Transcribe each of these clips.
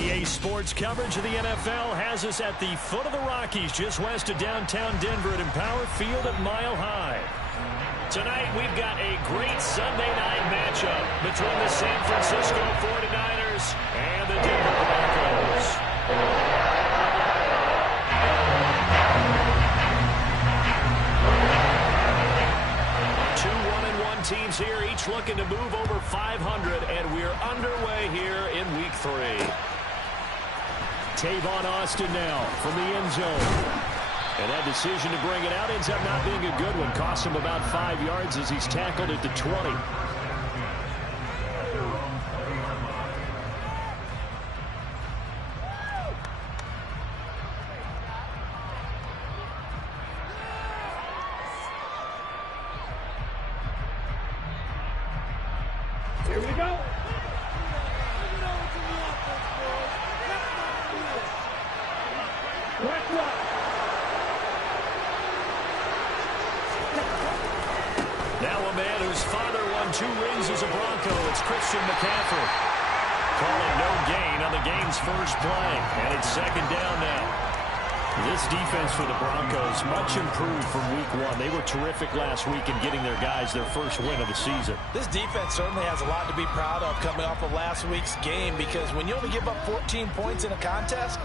EA Sports coverage of the NFL has us at the foot of the Rockies, just west of downtown Denver at Empower Field at Mile High. Tonight, we've got a great Sunday night matchup between the San Francisco 49ers and the Denver Broncos. 2-1-1 teams here, each looking to move over 500, and we're underway here in Week 3. Tavon Austin now from the end zone. And that decision to bring it out ends up not being a good one. Costs him about 5 yards as he's tackled at the 20. Here we go. Now a man whose father won 2 rings as a Bronco, it's Christian McCaffrey. Calling no gain on the game's first play, and it's second down now. This defense for the Broncos, much improved from Week 1. They were terrific last week in getting their guys their first win of the season. This defense certainly has a lot to be proud of coming off of last week's game, because when you only give up 14 points in a contest,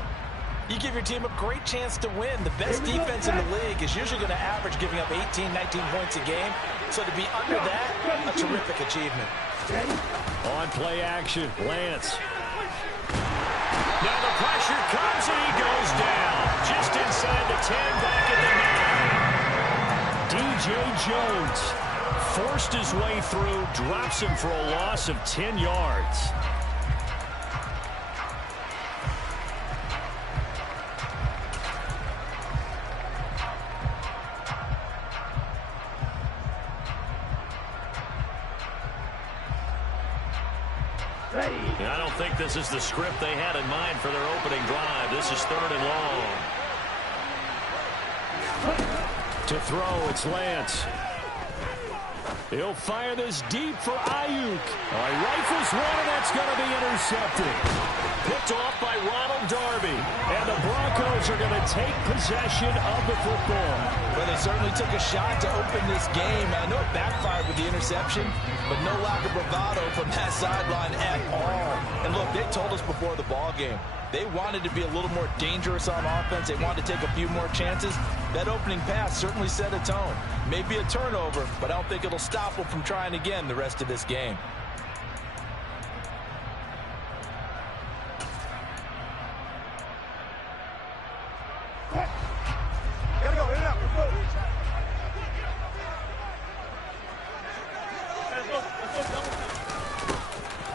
you give your team a great chance to win. The best defense in the league is usually going to average giving up 18, 19 points a game. So to be under that, a terrific achievement. On play action, Lance. Now the pressure comes and he goes down. Just inside the 10, back at the 9. DJ Jones forced his way through, drops him for a loss of 10 yards. I don't think this is the script they had in mind for their opening drive. This is 3rd and long. To throw, it's Lance. He'll fire this deep for Ayuk. He rifles one, and that's going to be intercepted. Picked off by Ronald Darby. And the Broncos are going to take possession of the football. Well, they certainly took a shot to open this game. I know it backfired with the interception, but no lack of bravado from that sideline at all. And look, they told us before the ball game, they wanted to be a little more dangerous on offense. They wanted to take a few more chances. That opening pass certainly set a tone. Maybe a turnover, but I don't think it'll stop them from trying again the rest of this game.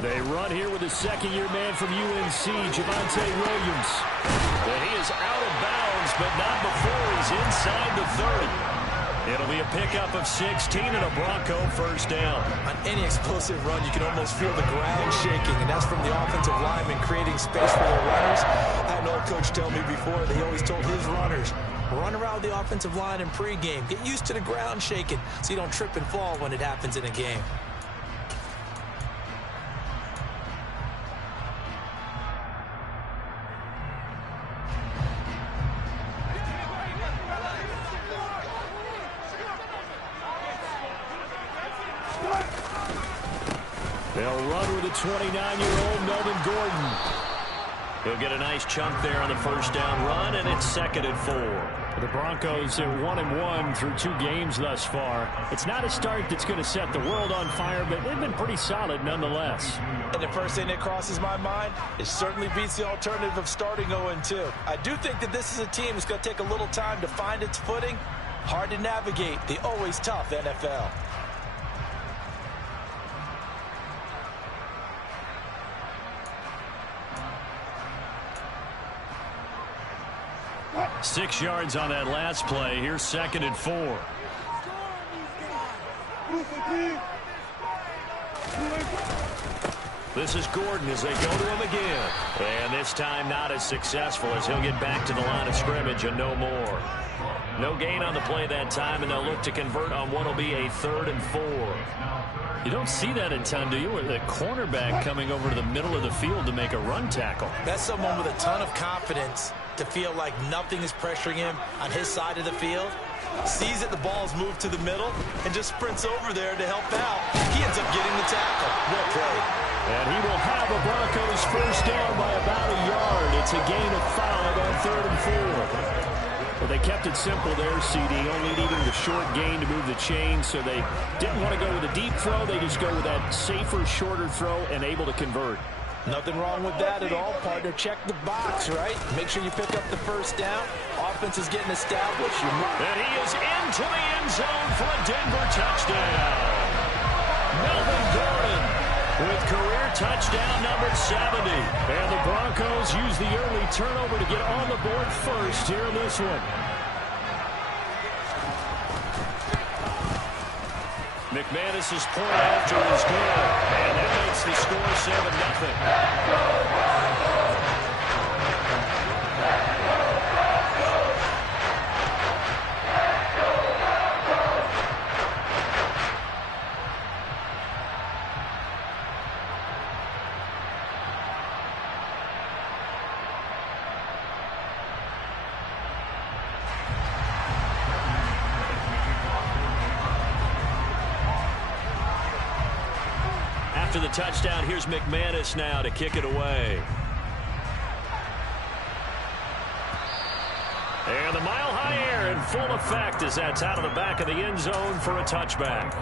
They run here with a second-year man from UNC, Javonte Williams. And he is out of bounds, but not before he's inside the 30. It'll be a pickup of 16 and a Bronco first down. On any explosive run, you can almost feel the ground shaking, and that's from the offensive linemen creating space for their runners. I had an old coach tell me before that he always told his runners, run around the offensive line in pregame. Get used to the ground shaking so you don't trip and fall when it happens in a game. They'll run with a 29-year-old Melvin Gordon. He'll get a nice chunk there on the first down run, and it's 2nd and 4. The Broncos are 1-1 through 2 games thus far. It's not a start that's going to set the world on fire, but they've been pretty solid nonetheless. And the first thing that crosses my mind, it certainly beats the alternative of starting 0-2. I do think that this is a team that's going to take a little time to find its footing. Hard to navigate the always tough NFL. Six yards on that last play. Here's 2nd and 4. This is Gordon as they go to him again. And this time not as successful as he'll get back to the line of scrimmage and no more. No gain on the play that time, and they'll look to convert on what will be a 3rd and 4. You don't see that in town, do you? With the cornerback coming over to the middle of the field to make a run tackle. That's someone with a ton of confidence to feel like nothing is pressuring him on his side of the field. Sees that the ball's moved to the middle and just sprints over there to help out. He ends up getting the tackle. Well played. And he will have the Broncos first down by about a yard. It's a gain of 5 on 3rd and 4. Well, they kept it simple there, CD, only needing the short gain to move the chain, so they didn't want to go with a deep throw. They just go with that safer, shorter throw and able to convert. Nothing wrong with that at all, partner. Check the box, right? Make sure you pick up the first down. Offense is getting established. And he is into the end zone for a Denver touchdown. Melvin Gordon with career touchdown number 70. And the Broncos use the early turnover to get on the board first here in this one. McManus's point after is good. And that makes the score 7-0. After the touchdown, here's McManus now to kick it away. And the mile-high air in full effect as that's out of the back of the end zone for a touchback.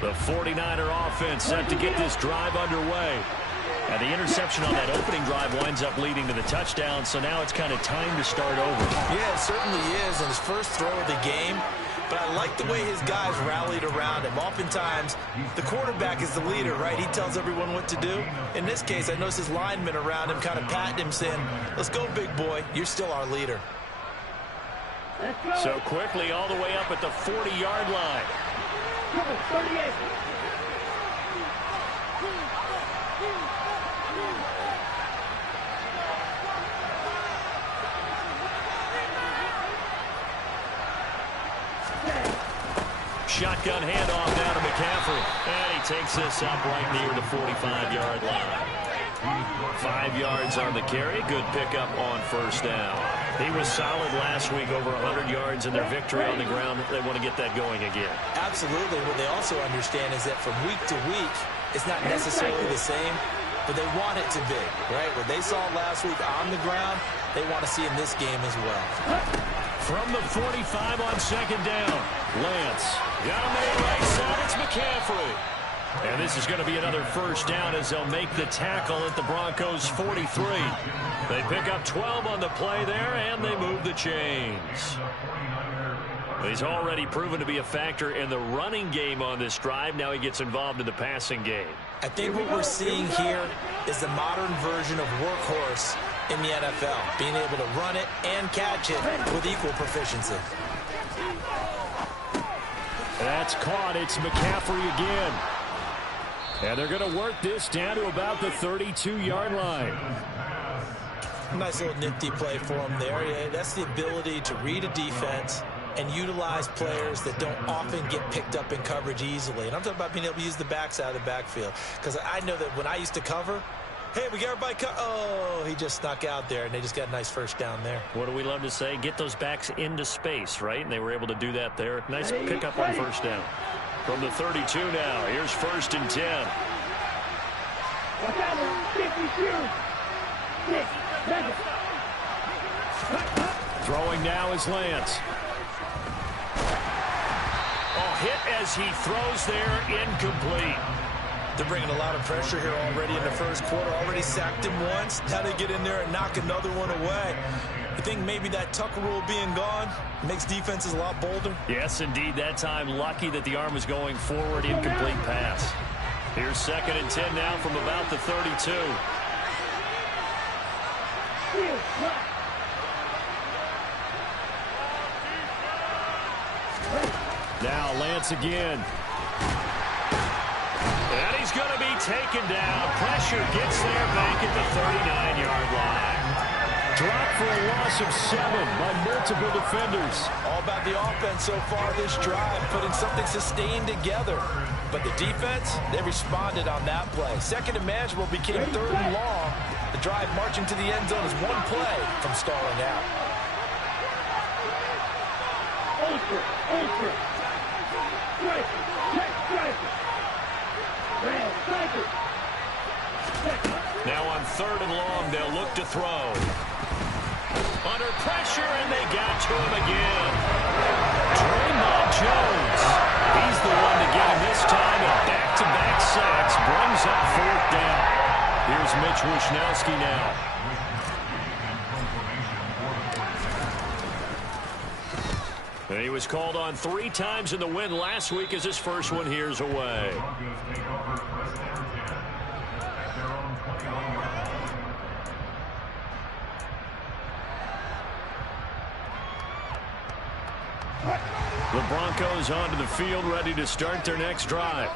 The 49er offense set to get this drive underway. And the interception on that opening drive winds up leading to the touchdown, so now it's kind of time to start over. Yeah, it certainly is, and his first throw of the game. But I like the way his guys rallied around him. Oftentimes, the quarterback is the leader, right? He tells everyone what to do. In this case, I noticed his linemen around him kind of patting him, saying, let's go, big boy. You're still our leader. So quickly all the way up at the 40-yard line. 38. Shotgun handoff down to McCaffrey. And he takes this up right near the 45-yard line. 5 yards on the carry. Good pickup on first down. He was solid last week, over 100 yards in their victory on the ground. They want to get that going again. Absolutely. What they also understand is that from week to week, it's not necessarily the same, but they want it to be, right? What they saw last week on the ground, they want to see in this game as well. From the 45 on second down, Lance got him there right side. It's McCaffrey. And this is going to be another first down as they'll make the tackle at the Broncos' 43. They pick up 12 on the play there, and they move the chains. He's already proven to be a factor in the running game on this drive. Now he gets involved in the passing game. I think what we're seeing here is the modern version of workhorse in the NFL, being able to run it and catch it with equal proficiency. That's caught. It's McCaffrey again. And they're going to work this down to about the 32-yard line. Nice little nifty play for him there. Yeah, that's the ability to read a defense and utilize players that don't often get picked up in coverage easily. And I'm talking about being able to use the backside of the backfield. Because I know that when I used to cover, hey, we got everybody oh, he just snuck out there, and they just got a nice first down there. What do we love to say? Get those backs into space, right? And they were able to do that there. Nice pickup on first down. From the 32 now, here's 1st and 10. Throwing now is Lance. Hit as he throws there, incomplete. They're bringing a lot of pressure here already in the first quarter. Already sacked him once. Now they get in there and knock another one away. You think maybe that Tucker rule being gone makes defenses a lot bolder? Yes, indeed. That time, lucky that the arm was going forward. Incomplete pass. Here's 2nd and 10 now from about the 32. Now Lance again. And he's going to be taken down. Pressure gets there back at the 39-yard line. Dropped for a loss of 7 by multiple defenders. All about the offense so far this drive, putting something sustained together. But the defense, they responded on that play. Second and manageable became 3rd and long. The drive marching to the end zone is one play from stalling out. Now on 3rd and long, they'll look to throw. Under pressure, and they got to him again. Draymond Jones. He's the one to get him this time, and back-to-back sacks brings up 4th down. Here's Mitch Wishnowski now. And he was called on 3 times in the win last week as his first one here's away. The Broncos onto the field, ready to start their next drive.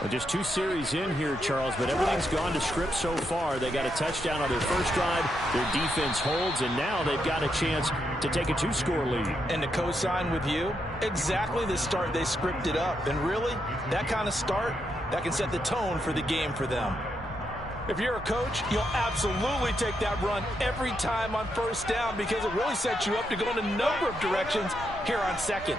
Well, just 2 series in here, Charles, but everything's gone to script so far. They got a touchdown on their first drive. Their defense holds, and now they've got a chance to take a 2-score lead. And to co-sign with you, exactly the start they scripted up. And really, that kind of start, that can set the tone for the game for them. If you're a coach, you'll absolutely take that run every time on 1st down because it really sets you up to go in a number of directions here on 2nd.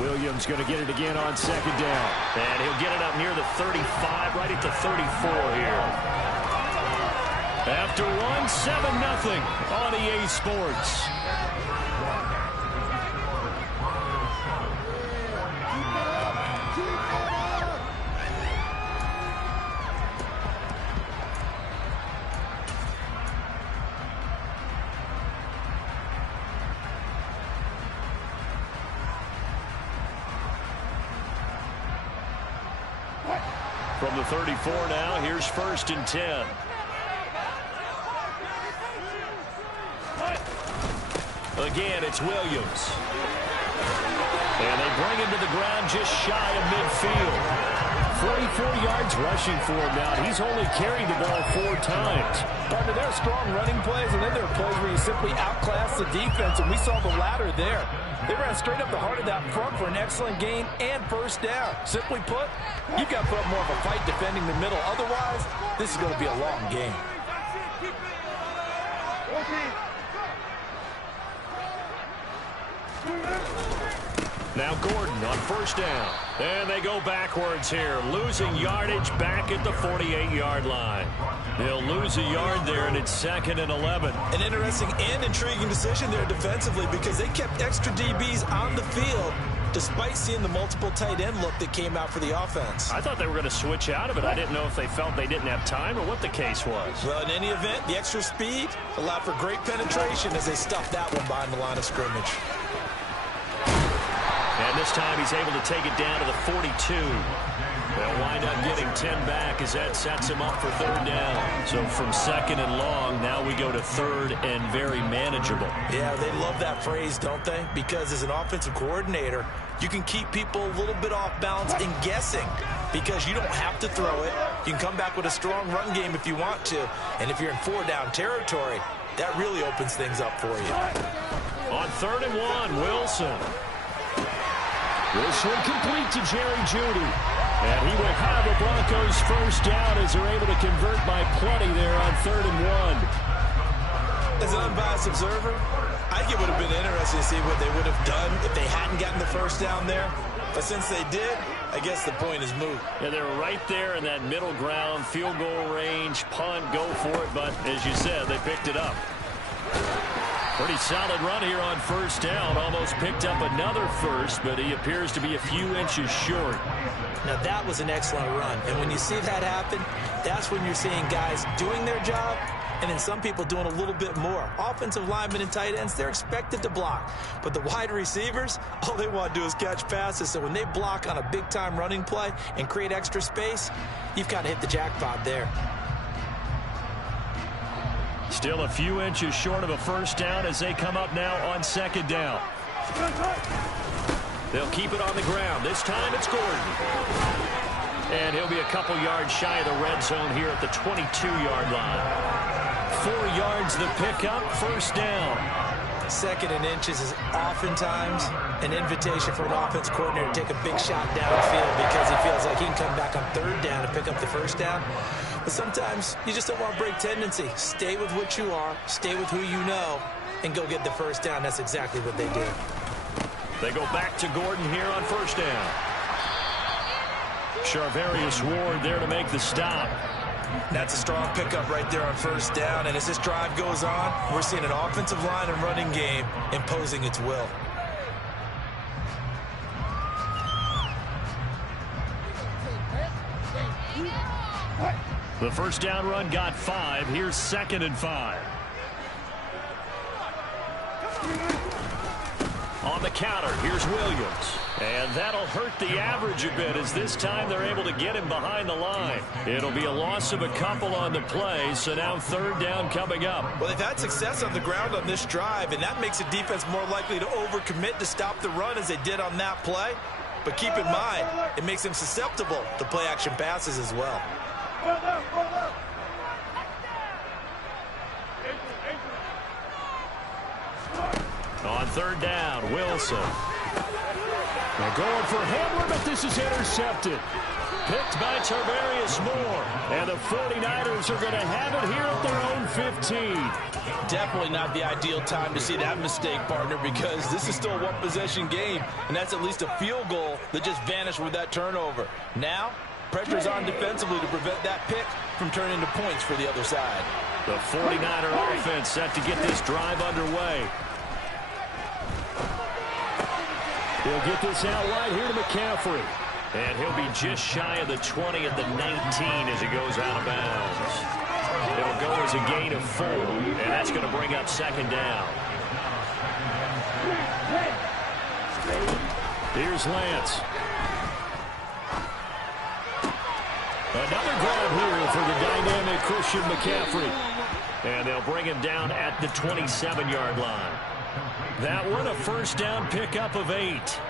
Williams going to get it again on 2nd down. And he'll get it up near the 35, right at the 34 here. After one, 7-0 on EA Sports. From the 34 now, here's 1st and 10. Again, it's Williams. And they bring him to the ground just shy of midfield. 44 yards rushing for him now. He's only carried the ball 4 times. Partner, there are strong running plays, and then there are plays where you simply outclass the defense, and we saw the latter there. They ran straight up the heart of that front for an excellent gain and 1st down. Simply put, you've got to put up more of a fight defending the middle. Otherwise, this is going to be a long game. Now Gordon on 1st down. And they go backwards here, losing yardage back at the 48-yard line. They'll lose a yard there, and it's 2nd and 11. An interesting and intriguing decision there defensively because they kept extra DBs on the field despite seeing the multiple tight end look that came out for the offense. I thought they were going to switch out of it. I didn't know if they felt they didn't have time or what the case was. Well, in any event, the extra speed allowed for great penetration as they stuffed that one behind the line of scrimmage. And this time he's able to take it down to the 42. They'll wind up getting 10 back as that sets him up for 3rd down. So from 2nd and long, now we go to 3rd and very manageable. Yeah, they love that phrase, don't they? Because as an offensive coordinator, you can keep people a little bit off balance and guessing because you don't have to throw it. You can come back with a strong run game if you want to. And if you're in 4-down territory, that really opens things up for you. On 3rd and 1, Wilson. This one complete to Jerry Jeudy. And he will have the Broncos 1st down as they're able to convert by plenty there on 3rd and 1. As an unbiased observer, I think it would have been interesting to see what they would have done if they hadn't gotten the 1st down there. But since they did, I guess the point is moot. Yeah, they're right there in that middle ground, field goal range, punt, go for it. But as you said, they picked it up. Pretty solid run here on 1st down. Almost picked up another first, but he appears to be a few inches short. Now, that was an excellent run. And when you see that happen, that's when you're seeing guys doing their job and then some people doing a little bit more. Offensive linemen and tight ends, they're expected to block. But the wide receivers, all they want to do is catch passes. So when they block on a big-time running play and create extra space, you've kind of hit the jackpot there. Still a few inches short of a first down as they come up now on second down. They'll keep it on the ground. This time it's Gordon. And he'll be a couple yards shy of the red zone here at the 22-yard line. 4 yards the pickup, first down. Second and inches is oftentimes an invitation for an offense coordinator to take a big shot downfield because he feels like he can come back on third down and pick up the first down. But sometimes you just don't want to break tendency. Stay with what you are, stay with who you know, and go get the first down. That's exactly what they did. They go back to Gordon here on first down. Charvarius Ward there to make the stop. That's a strong pickup right there on first down. And as this drive goes on, we're seeing an offensive line and running game imposing its will. The first down run got 5. Here's 2nd and 5. On the counter, here's Williams. And that'll hurt the average a bit as this time they're able to get him behind the line. It'll be a loss of a couple on the play, so now third down coming up. Well, they've had success on the ground on this drive, and that makes a defense more likely to overcommit to stop the run as they did on that play. But keep in mind, it makes them susceptible to play-action passes as well. On third down, Wilson. They're going for Hamler, but this is intercepted. Picked by Tarvarius Moore. And the 49ers are going to have it here at their own 15. Definitely not the ideal time to see that mistake, partner, because this is still a one-possession game, and that's at least a field goal that just vanished with that turnover. Now, pressure's on defensively to prevent that pick from turning into points for the other side. The 49er offense set to get this drive underway. He'll get this out wide here to McCaffrey. And he'll be just shy of the 20 at the 19 as he goes out of bounds. It'll go as a gain of 4, and that's going to bring up second down. Here's Lance. Another grab here for the dynamic Christian McCaffrey. And they'll bring him down at the 27-yard line. That one a first down pickup of 8.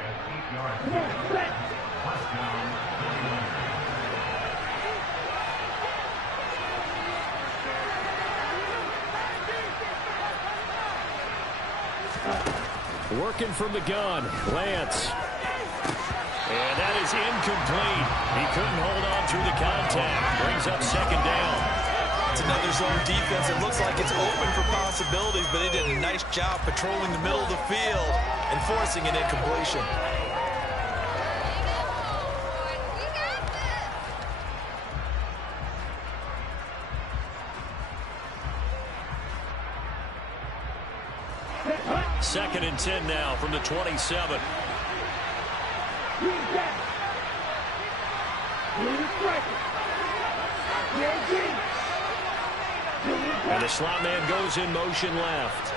Working from the gun, Lance. And that is incomplete. He couldn't hold on through the contact. Brings up second down. It's another zone defense. It looks like it's open for possibilities, but they did a nice job patrolling the middle of the field and forcing an incompletion. Second and 10 now from the 27. And the slot man goes in motion left.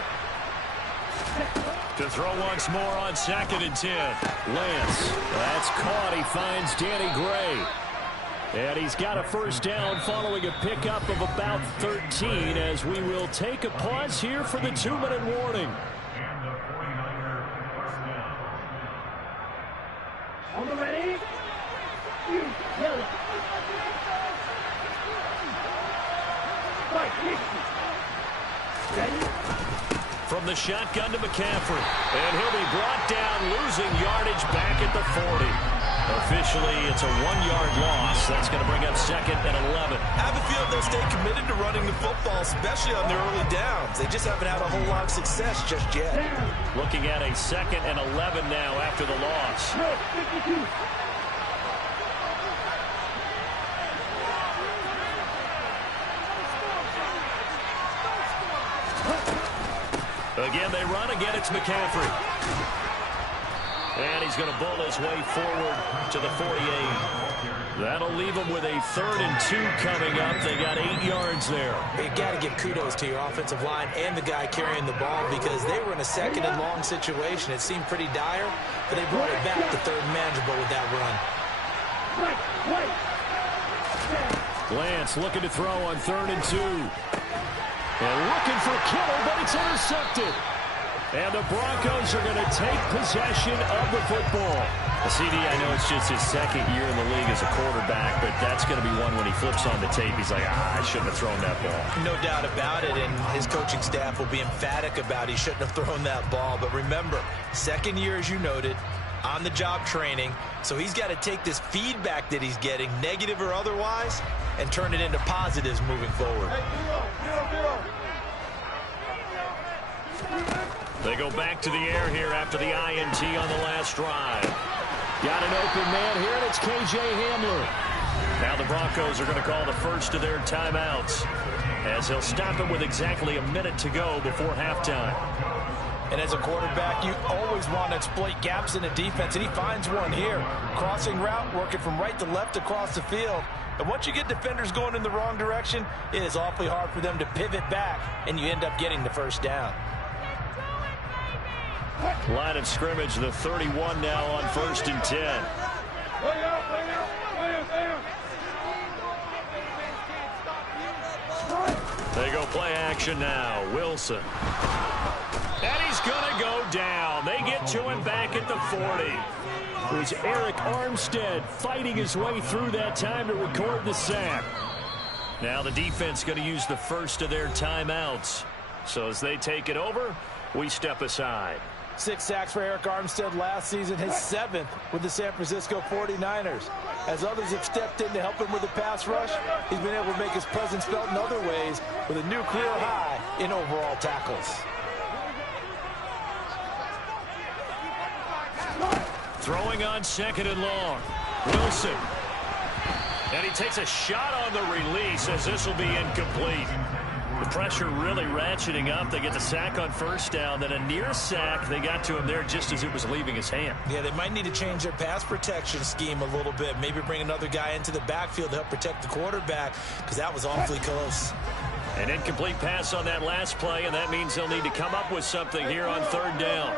To throw once more on second and 10. Lance. That's caught. He finds Danny Gray. And he's got a first down following a pickup of about 13 as we will take a pause here for the 2-minute warning. On the ready? You kill it. Ready? From the shotgun to McCaffrey. And he'll be brought down, losing yardage back at the 40. Officially, it's a 1-yard loss. That's going to bring up second and 11. I have a feeling they'll stay committed to running the football, especially on their early downs. They just haven't had a whole lot of success just yet. Looking at a second and 11 now after the loss. Again, they run. Again, it's McCaffrey. And he's going to bull his way forward to the 48. That'll leave them with a 3rd and 2 coming up. They got 8 yards there. You got to give kudos to your offensive line and the guy carrying the ball because they were in a second and long situation. It seemed pretty dire, but they brought it back to third manageable with that run. Lance looking to throw on 3rd and 2. And looking for Kittle, but it's intercepted. And the Broncos are going to take possession of the football. CD, I know it's just his second year in the league as a quarterback, but that's going to be one when he flips on the tape. He's like, I shouldn't have thrown that ball. No doubt about it, and his coaching staff will be emphatic about he shouldn't have thrown that ball. But remember, second year, as you noted, on-the-job training, so he's got to take this feedback that he's getting, negative or otherwise, and turn it into positives moving forward. They go back to the air here after the INT on the last drive. Got an open man here, and it's K.J. Hamler. Now the Broncos are going to call the first of their timeouts, as he'll stop it with exactly a minute to go before halftime. And as a quarterback, you always want to exploit gaps in the defense, and he finds one here. Crossing route, working from right to left across the field. And once you get defenders going in the wrong direction, it is awfully hard for them to pivot back, and you end up getting the first down. Line of scrimmage, the 31 now on 1st and 10. They go play action now. Wilson. And he's going to go down. They get to him back at the 40. It was Eric Armstead fighting his way through that time to record the sack. Now the defense going to use the first of their timeouts. So as they take it over, we step aside. 6 sacks for Eric Armstead last season, his 7th with the San Francisco 49ers. As others have stepped in to help him with the pass rush, he's been able to make his presence felt in other ways with a new career high in overall tackles. Throwing on 2nd and long. Wilson. And he takes a shot on the release as this will be incomplete. The pressure really ratcheting up. They get the sack on 1st down, then a near sack. They got to him there just as it was leaving his hand. Yeah, they might need to change their pass protection scheme a little bit. Maybe bring another guy into the backfield to help protect the quarterback, because that was awfully close. An incomplete pass on that last play, and that means they'll need to come up with something here on 3rd down.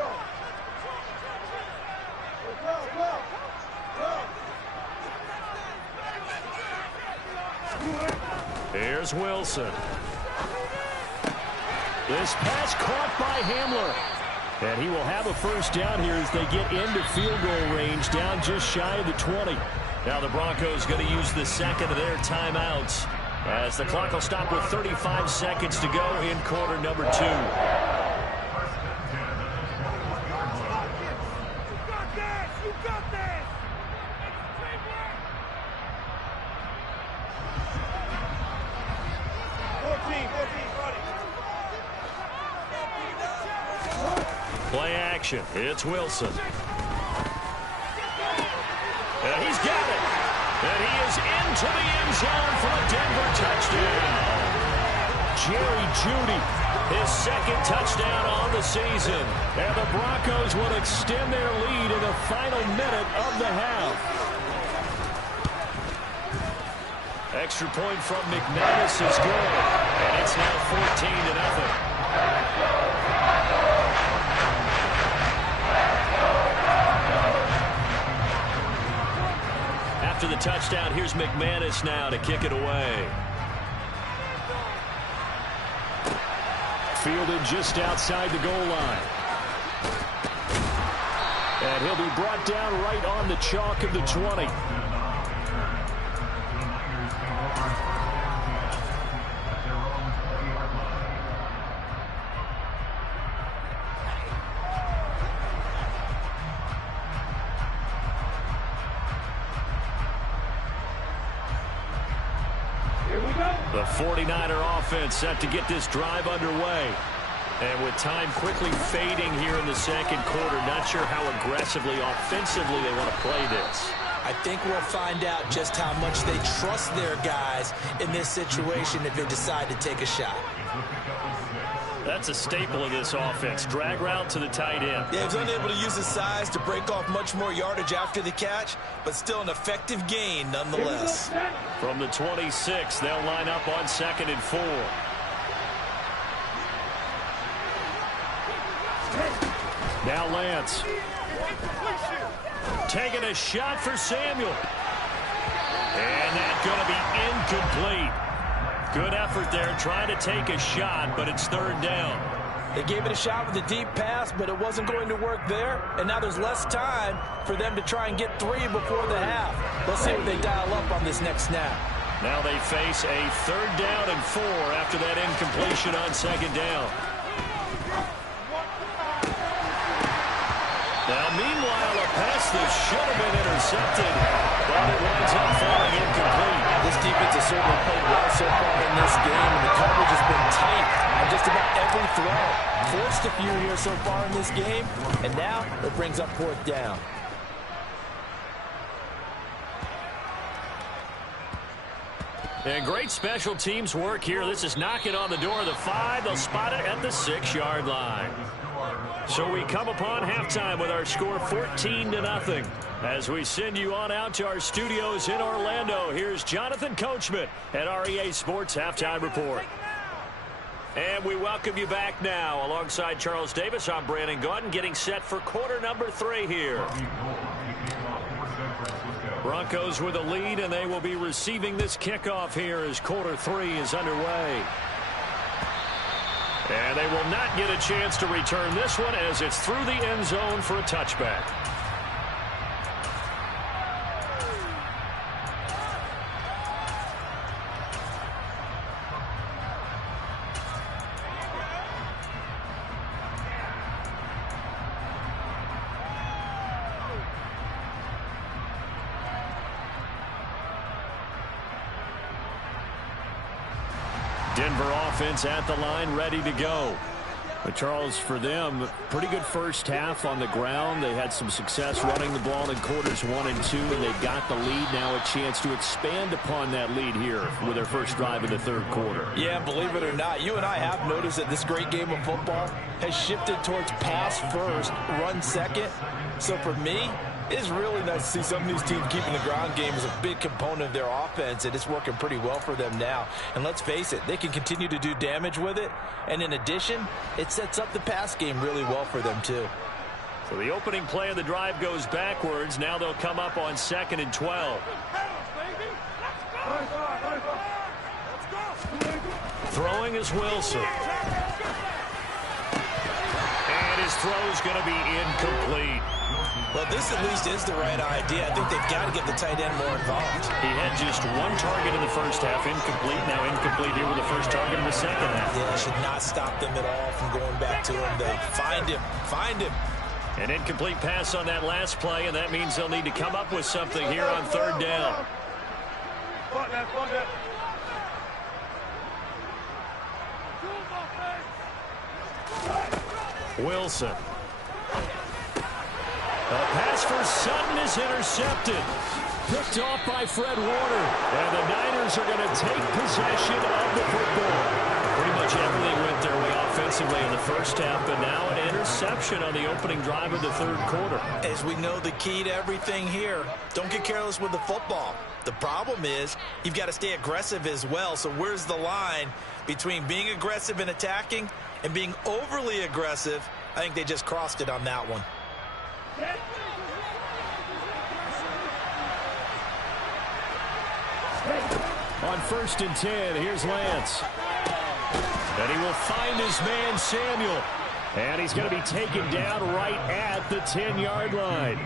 Here's Wilson. This pass caught by Hamler. And he will have a first down here as they get into field goal range, down just shy of the 20. Now the Broncos going to use the second of their timeouts, as the clock will stop with 35 seconds to go in quarter number 2. Play action. It's Wilson. And he's got it. And he is into the end zone for a Denver touchdown. Jerry Jeudy, his 2nd touchdown on the season. And the Broncos will extend their lead in the final minute of the half. Extra point from McManus is good. And it's now 14-0. After the touchdown, here's McManus now to kick it away. Fielded just outside the goal line. And he'll be brought down right on the chalk of the 20. The 49er offense set to get this drive underway. And with time quickly fading here in the 2nd quarter, not sure how aggressively, offensively they want to play this. I think we'll find out just how much they trust their guys in this situation if they decide to take a shot. That's a staple of this offense. Drag route to the tight end. Yeah, he's unable to use his size to break off much more yardage after the catch, but still an effective gain nonetheless. From the 26, they'll line up on 2nd and 4. Now Lance. Taking a shot for Samuel. And that's going to be incomplete. Good effort there, trying to take a shot, but it's third down. They gave it a shot with a deep pass, but it wasn't going to work there. And now there's less time for them to try and get 3 before the half. Let's see what they dial up on this next snap. Now they face a third down and 4 after that incompletion on second down. Now, meanwhile, a pass that should have been intercepted, but it winds up falling incomplete. This defense has certainly played well so far in this game, and the coverage has been tight on just about every throw. Forced a few here so far in this game, and now it brings up fourth down. And great special teams work here. This is knocking on the door of the 5. They'll spot it at the 6-yard line. So we come upon halftime with our score 14-0. As we send you on out to our studios in Orlando, here's Jonathan Coachman at REA Sports Halftime Report. And we welcome you back now. Alongside Charles Davis, I'm Brandon Gaudin, getting set for quarter number 3 here. Broncos with a lead, and they will be receiving this kickoff here as quarter 3 is underway. And they will not get a chance to return this one as it's through the end zone for a touchback. Denver offense at the line, ready to go. But Charles, for them, pretty good first half on the ground. They had some success running the ball in quarters 1 and 2, and they've got the lead now, a chance to expand upon that lead here with their first drive in the third quarter. Yeah, believe it or not, you and I have noticed that this great game of football has shifted towards pass first, run second. So for me, it's really nice to see some of these teams keeping the ground game as a big component of their offense, and it's working pretty well for them now. And let's face it, they can continue to do damage with it. And in addition, it sets up the pass game really well for them too. So the opening play of the drive goes backwards. Now they'll come up on 2nd and 12. Throwing is Wilson. And his throw's going to be incomplete. Well, this at least is the right idea. I think they've got to get the tight end more involved. He had just 1 target in the first half, incomplete. Now incomplete here with the first target in the second half. Yeah, it should not stop them at all from going back to him. They find him. An incomplete pass on that last play, and that means they'll need to come up with something here on third down. Wilson. A pass for Sutton is intercepted. Picked off by Fred Warner. And the Niners are going to take possession of the football. Pretty much everything went their way offensively in the first half, but now an interception on the opening drive of the third quarter. As we know, the key to everything here, don't get careless with the football. The problem is you've got to stay aggressive as well. So where's the line between being aggressive and attacking and being overly aggressive? I think they just crossed it on that one. On 1st and 10, here's Lance. And he will find his man, Samuel. And he's going to be taken down right at the 10-yard line.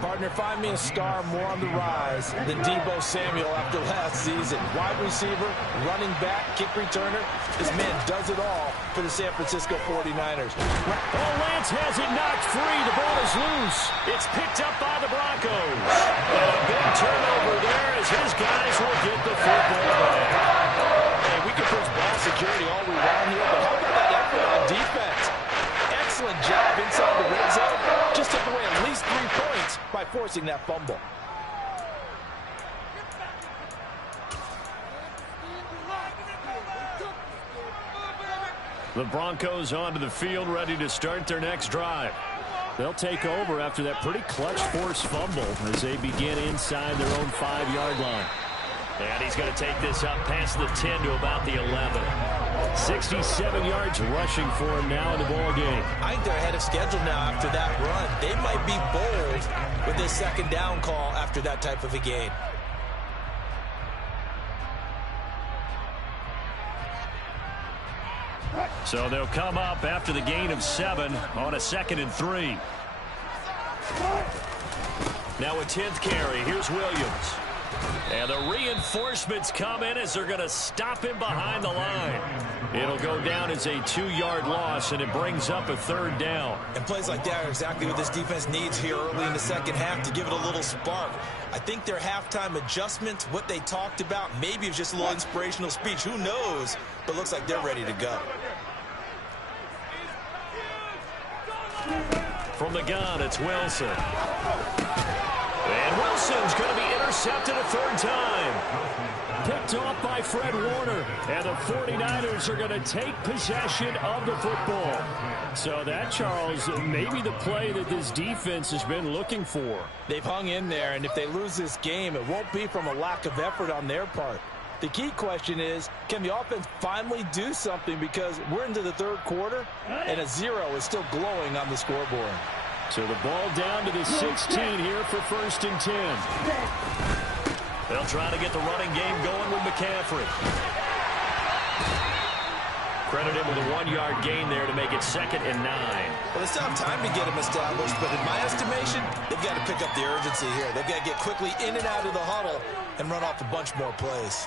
Partner, find me a star more on the rise than Deebo Samuel after last season. Wide receiver, running back, kick returner. This man does it all for the San Francisco 49ers. Oh, Lance has it knocked free. The ball is loose. It's picked up by the Broncos. And a big turnover there as his guys will get the football back. Hey, we can push ball security all we want here, but how about that effort on defense? Excellent job inside the red zone. Just took away at least 3 points by forcing that fumble. The Broncos onto the field, ready to start their next drive. They'll take over after that pretty clutch forced fumble as they begin inside their own 5-yard line. And he's going to take this up past the 10 to about the 11. 67 yards rushing for him now in the ball game. I think they're ahead of schedule now after that run. They might be bold with this 2nd down call after that type of a game. So they'll come up after the gain of 7 on a 2nd and 3. Now a 10th carry. Here's Williams. And the reinforcements come in as they're going to stop him behind the line. It'll go down as a 2-yard loss, and it brings up a 3rd down. And plays like that are exactly what this defense needs here early in the second half to give it a little spark. I think their halftime adjustment, what they talked about, maybe it's just a little inspirational speech. Who knows? But looks like they're ready to go. From the gun, it's Wilson. And Wilson's going to be intercepted a 3rd time. Picked off by Fred Warner. And the 49ers are going to take possession of the football. So that, Charles, maybe the play that this defense has been looking for. They've hung in there, and if they lose this game, it won't be from a lack of effort on their part. The key question is, can the offense finally do something, because we're into the 3rd quarter, and a 0 is still glowing on the scoreboard. So the ball down to the 16 here for 1st and 10. They'll try to get the running game going with McCaffrey. Credit him with a 1-yard gain there to make it 2nd and 9. Well, they still have time to get him established, but in my estimation, they've got to pick up the urgency here. They've got to get quickly in and out of the huddle and run off a bunch more plays.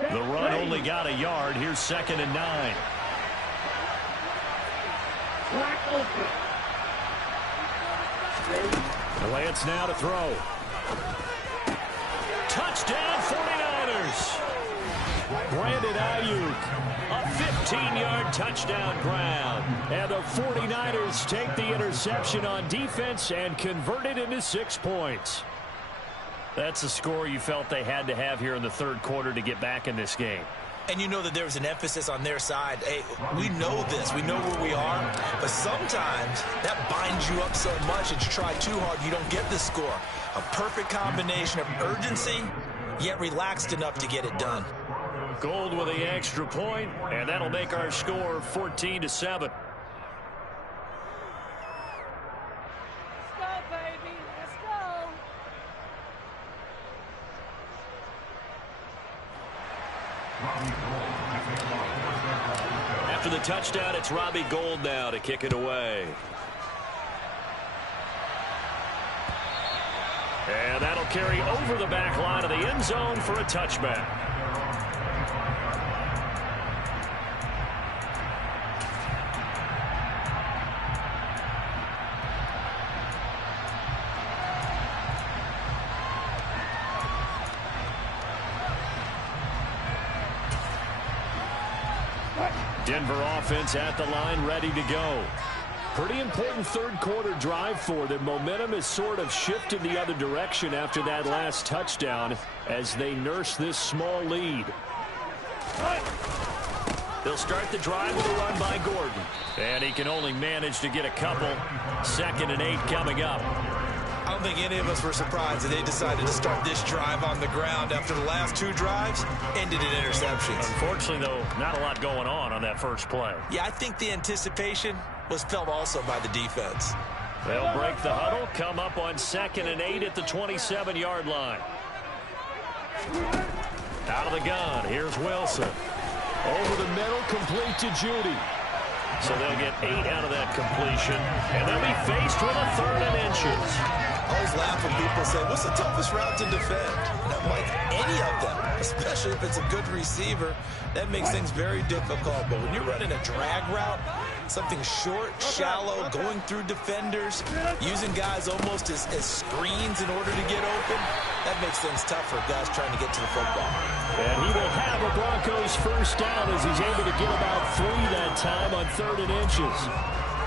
The run only got a yard. Here's 2nd and 9. Lance now to throw. Touchdown 49ers. Brandon Ayuk. A 15-yard touchdown grab. And the 49ers take the interception on defense and convert it into 6 points. That's the score you felt they had to have here in the 3rd quarter to get back in this game. And you know that there was an emphasis on their side. Hey, we know this. We know where we are. But sometimes that binds you up so much that you try too hard, you don't get the score. A perfect combination of urgency, yet relaxed enough to get it done. Gold with the extra point, and that'll make our score 14-7. After the touchdown, it's Robbie Gould now to kick it away. And that'll carry over the back line of the end zone for a touchback. Denver offense at the line, ready to go. Pretty important 3rd quarter drive for them. Momentum has sort of shifted the other direction after that last touchdown as they nurse this small lead. They'll start the drive with a run by Gordon. And he can only manage to get a couple. 2nd and 8 coming up. I don't think any of us were surprised that they decided to start this drive on the ground after the last 2 drives ended in interceptions. Unfortunately, though, not a lot going on that first play. Yeah, I think the anticipation was felt also by the defense. They'll break the huddle, come up on 2nd and 8 at the 27-yard line. Out of the gun, here's Wilson. Over the middle, complete to Judy. So they'll get 8 out of that completion, and they'll be faced with a 3rd and inches. I always laugh when people say, what's the toughest route to defend? And I'm like, any of them, especially if it's a good receiver. That makes things very difficult. But when you're running a drag route, something short, shallow, going through defenders, using guys almost as screens in order to get open, that makes things tough for guys trying to get to the football. And he will have a Broncos 1st down as he's able to get about 3 that time on 3rd and inches.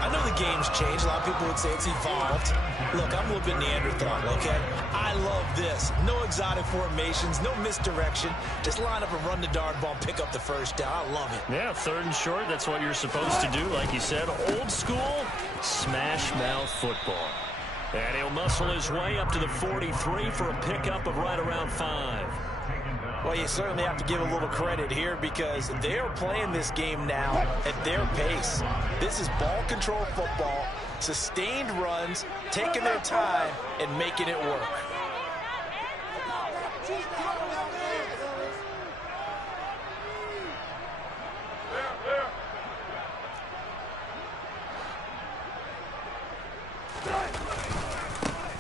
I know the game's changed. A lot of people would say it's evolved. Look, I'm a little bit Neanderthal, okay? I love this. No exotic formations, no misdirection. Just line up and run the dart ball and pick up the 1st down. I love it. Yeah, 3rd and short, that's what you're supposed to do. Like you said, old school, smash mouth football. And he'll muscle his way up to the 43 for a pickup of right around 5. Well, you certainly have to give a little credit here because they're playing this game now at their pace. This is ball control football, sustained runs, taking their time, and making it work.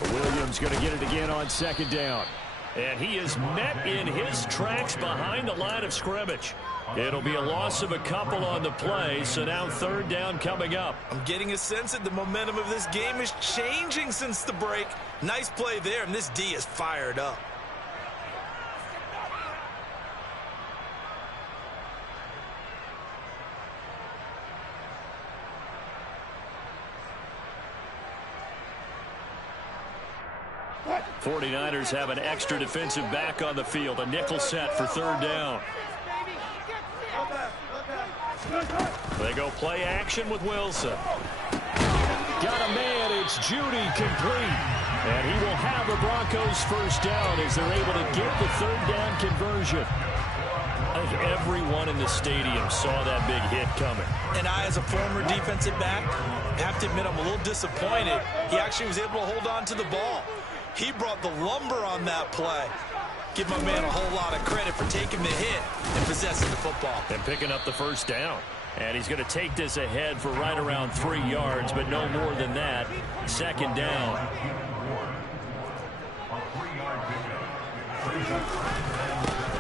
Williams going to get it again on second down. And he is met in his tracks behind the line of scrimmage. It'll be a loss of a couple on the play, so now third down coming up. I'm getting a sense that the momentum of this game is changing since the break. Nice play there, and this D is fired up. What? 49ers have an extra defensive back on the field. A nickel set for third down. They go play action with Wilson. Got a man. It's Judy complete. And he will have the Broncos first down as they're able to get the third down conversion. I think everyone in the stadium saw that big hit coming. And I, as a former defensive back, have to admit I'm a little disappointed. He actually was able to hold on to the ball. He brought the lumber on that play. Give my man a whole lot of credit for taking the hit and possessing the football. And picking up the first down. And he's going to take this ahead for right around 3 yards, but no more than that. Second down.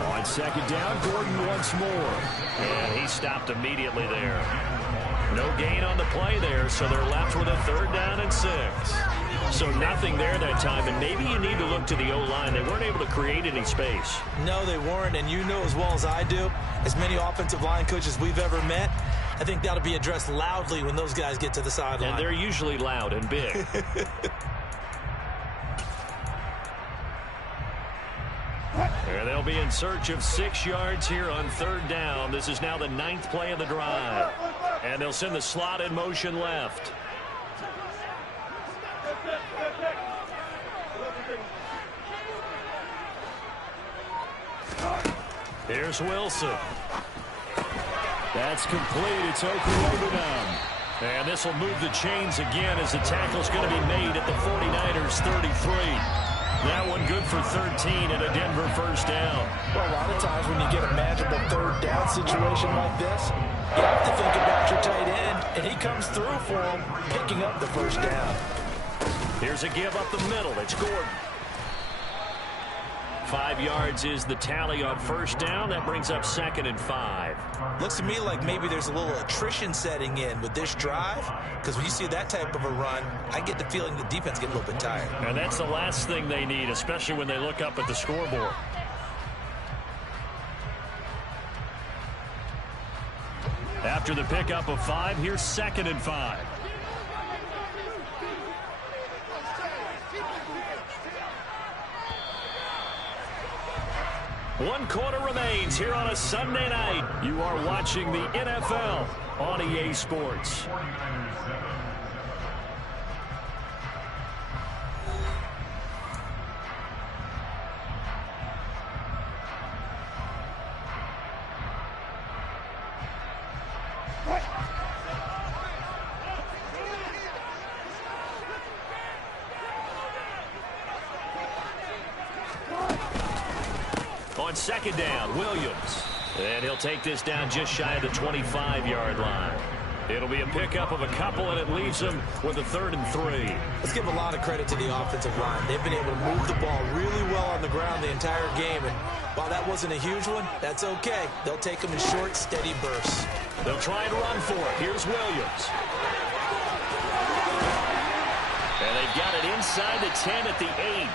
On second down, Gordon once more. And he stopped immediately there. No gain on the play there, so they're left with a third down and 6. So nothing there that time, and maybe you need to look to the O-line. They weren't able to create any space. No, they weren't, and you know as well as I do, as many offensive line coaches we've ever met, I think that'll be addressed loudly when those guys get to the sideline. And they're usually loud and big. And they'll be in search of 6 yards here on third down. This is now the 9th play of the drive. And they'll send the slot in motion left. Here's Wilson. That's complete. It's Okurobunom. And this will move the chains again as the tackle's going to be made at the 49ers 33. That one good for 13 and a Denver first down. Well, a lot of times when you get a manageable third down situation like this, you have to think about your tight end, and he comes through for him, picking up the first down. Here's a give up the middle. It's Gordon. 5 yards is the tally on first down. That brings up 2nd and 5. Looks to me like maybe there's a little attrition setting in with this drive, because when you see that type of a run, I get the feeling the defense get a little bit tired. And that's the last thing they need, especially when they look up at the scoreboard. After the pickup of 5, here's 2nd and 5. One quarter remains here on a Sunday night. You are watching the NFL on EA Sports. On second down, Williams. And he'll take this down just shy of the 25-yard line. It'll be a pickup of a couple, and it leaves him with a 3rd and 3. Let's give a lot of credit to the offensive line. They've been able to move the ball really well on the ground the entire game. And while that wasn't a huge one, that's okay. They'll take them in short, steady bursts. They'll try and run for it. Here's Williams. And they've got it inside the 10 at the 8.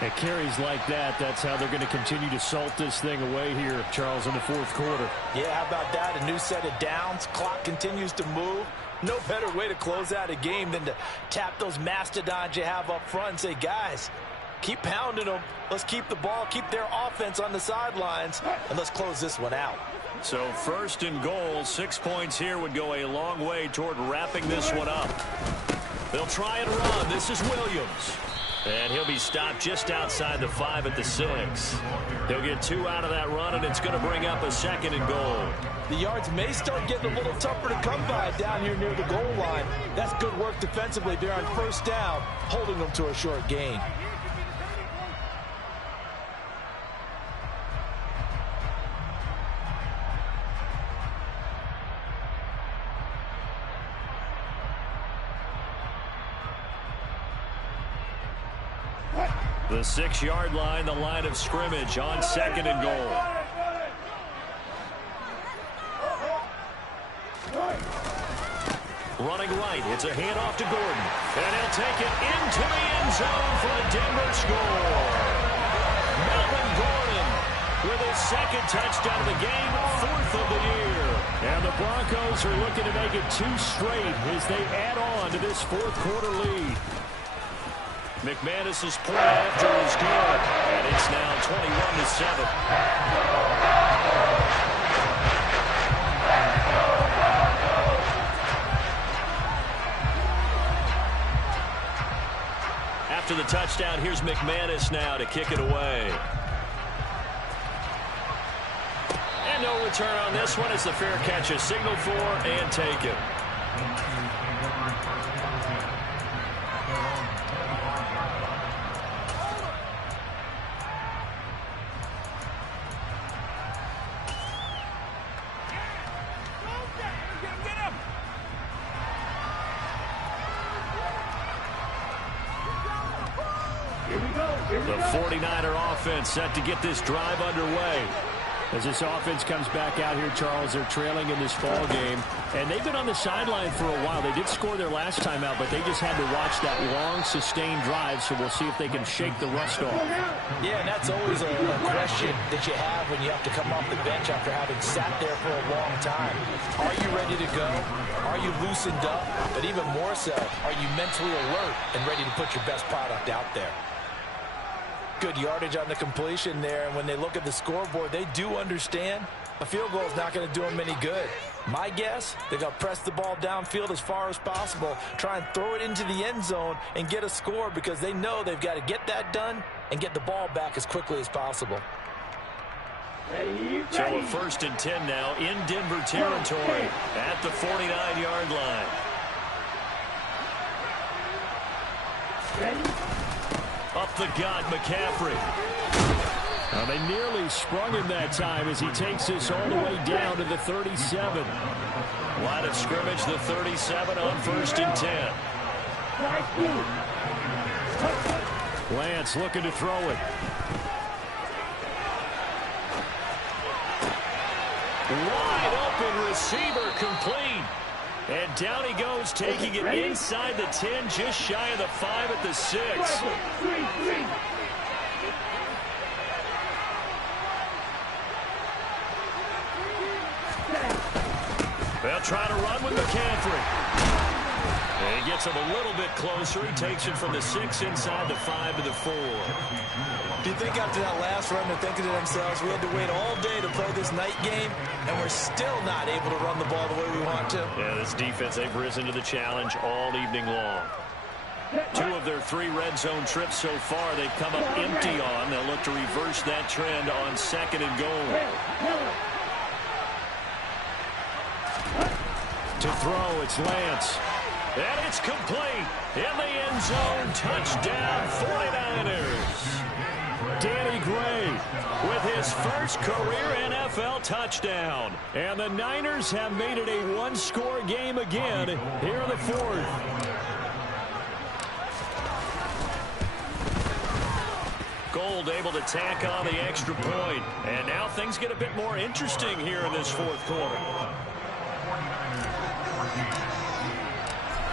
At carries like that, that's how they're going to continue to salt this thing away here, Charles, in the 4th quarter. Yeah, how about that? A new set of downs. Clock continues to move. No better way to close out a game than to tap those mastodons you have up front and say, guys, keep pounding them. Let's keep the ball, keep their offense on the sidelines, and let's close this one out. So 1st and goal, 6 points here would go a long way toward wrapping this one up. They'll try and run. This is Williams. And he'll be stopped just outside the 5 at the 6. He'll get 2 out of that run, and it's going to bring up a 2nd and goal. The yards may start getting a little tougher to come by down here near the goal line. That's good work defensively there on 1st down, holding them to a short gain. The 6-yard line, the line of scrimmage on 2nd and goal. Running right, it's a handoff to Gordon. And he'll take it into the end zone for a Denver score. Melvin Gordon with his 2nd touchdown of the game, 4th of the year. And the Broncos are looking to make it 2 straight as they add on to this 4th quarter lead. McManus's point after is good, and it's now 21-7. After the touchdown, here's McManus now to kick it away. And no return on this one. It's the fair catch, a signal for and taken. The 49er offense set to get this drive underway. As this offense comes back out here, Charles, they're trailing in this ball game. And they've been on the sideline for a while. They did score their last time out, but they just had to watch that long, sustained drive. So we'll see if they can shake the rust off. Yeah, and that's always a question that you have when you have to come off the bench after having sat there for a long time. Are you ready to go? Are you loosened up? But even more so, are you mentally alert and ready to put your best product out there? Good yardage on the completion there, and when they look at the scoreboard, they do understand a field goal is not going to do them any good. My guess, they're going to press the ball downfield as far as possible, try and throw it into the end zone and get a score because they know they've got to get that done and get the ball back as quickly as possible. So a 1st and 10 now in Denver territory at the 49-yard line. Up the gut, McCaffrey. Now they nearly sprung him that time as he takes this all the way down to the 37. Line of scrimmage, the 37 on 1st and 10. Lance looking to throw it. Wide open receiver complete. And down he goes, taking it inside the 10, just shy of the 5 at the 6. They'll try to run with McCaffrey. And he gets him a little bit closer. He takes it from the 6 inside the 5 to the 4. Do you think after that last run they're thinking to themselves, we had to wait all day to play this night game, and we're still not able to run the ball the way we want to? Yeah, this defense, they've risen to the challenge all evening long. 2 of their 3 red zone trips so far they've come up empty on. They'll look to reverse that trend on 2nd and goal. To throw, it's Lance. And it's complete. In the end zone, touchdown 49ers. Danny Gray with his first career NFL touchdown. And the Niners have made it a one-score game again here in the 4th. Gold able to tack on the extra point. And now things get a bit more interesting here in this 4th quarter.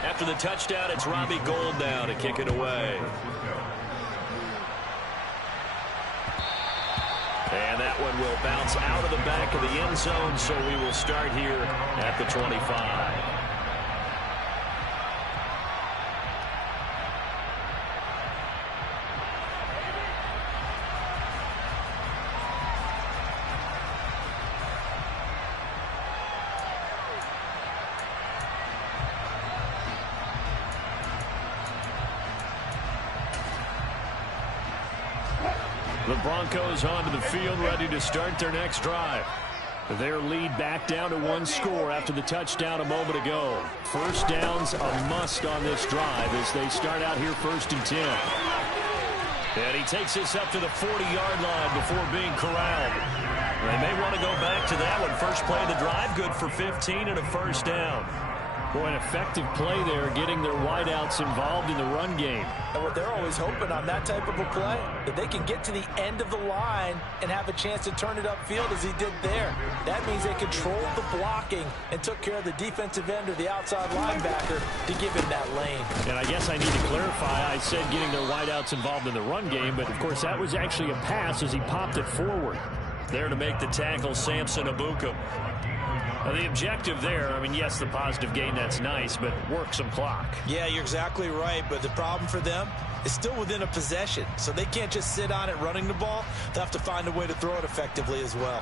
After the touchdown, it's Robbie Gould now to kick it away. And that one will bounce out of the back of the end zone, so we will start here at the 25. The Broncos onto the field, ready to start their next drive. Their lead back down to one score after the touchdown a moment ago. First down's a must on this drive as they start out here 1st and 10. And he takes this up to the 40-yard line before being corralled. They may want to go back to that one. First play of the drive, good for 15 and a first down. Boy, an effective play there, getting their wideouts involved in the run game. And what they're always hoping on that type of a play, that they can get to the end of the line and have a chance to turn it upfield as he did there. That means they controlled the blocking and took care of the defensive end or the outside linebacker to give him that lane. And I guess I need to clarify, I said getting their wideouts involved in the run game, but of course that was actually a pass as he popped it forward. There to make the tackle, Samson Abuka. Now, the objective there, I mean, yes, the positive gain, that's nice, but work some clock. Yeah, you're exactly right, but the problem for them is still within a possession, so they can't just sit on it running the ball. They'll have to find a way to throw it effectively as well.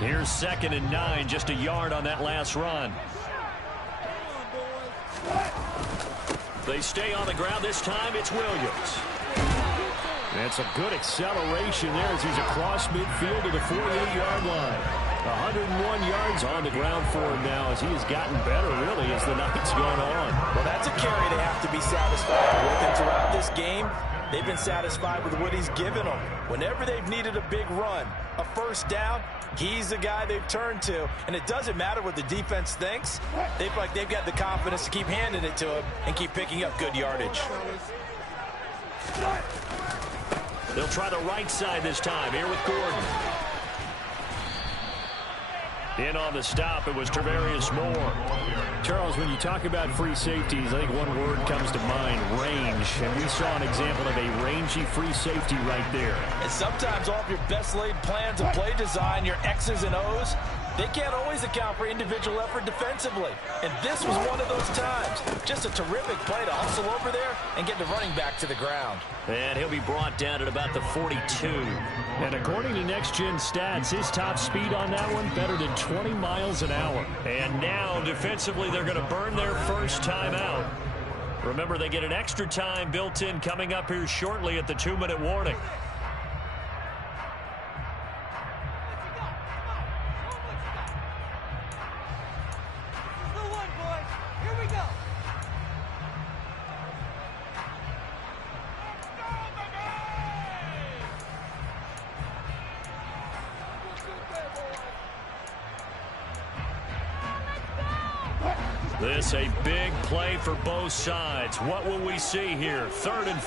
Here's 2nd and 9, just a yard on that last run. They stay on the ground. This time it's Williams. That's a good acceleration there as he's across midfield to the 48-yard line. 101 yards on the ground for him now as he has gotten better, really, as the night's gone on. Well, that's a carry they have to be satisfied with. And throughout this game, they've been satisfied with what he's given them. Whenever they've needed a big run, a first down, he's the guy they've turned to. And it doesn't matter what the defense thinks. They've got the confidence to keep handing it to him and keep picking up good yardage. They'll try the right side this time. Here with Gordon. In on the stop, it was Tarvarius Moore. Charles, when you talk about free safeties, I think one word comes to mind, range. And we saw an example of a rangy free safety right there. And sometimes all of your best laid plans of play design, your X's and O's, they can't always account for individual effort defensively. And this was one of those times. Just a terrific play to hustle over there and get the running back to the ground. And he'll be brought down at about the 42. And according to Next Gen Stats, his top speed on that one, better than 20 miles an hour. And now, defensively, they're going to burn their first time out. Remember, they get an extra time built in coming up here shortly at the 2-minute warning. This a big play for both sides. What will we see here? 3rd and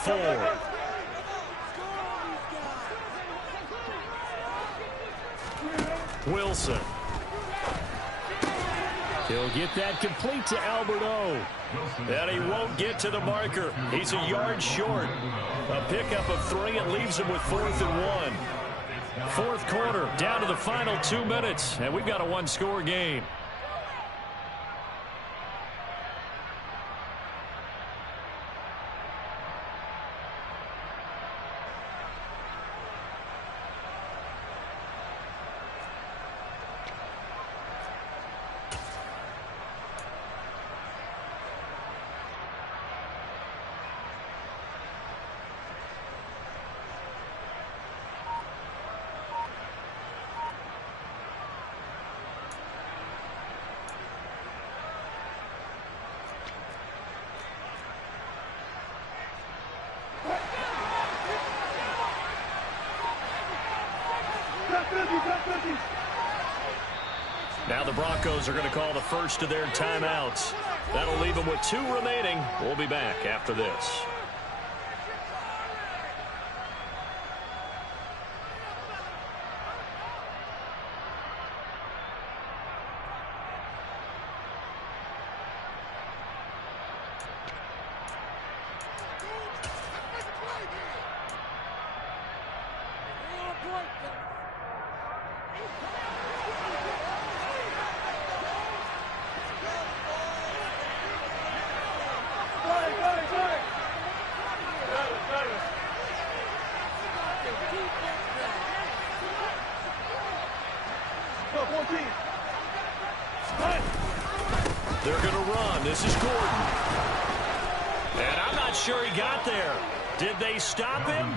4. Wilson. He'll get that complete to Albert O. And he won't get to the marker. He's a yard short. A pickup of 3. It leaves him with 4th and 1. Fourth quarter, down to the final 2 minutes. And we've got a one-score game. Now the Broncos are going to call the first of their timeouts. That'll leave them with 2 remaining. We'll be back after this. They're going to run. This is Gordon. And I'm not sure he got there. Did they stop him?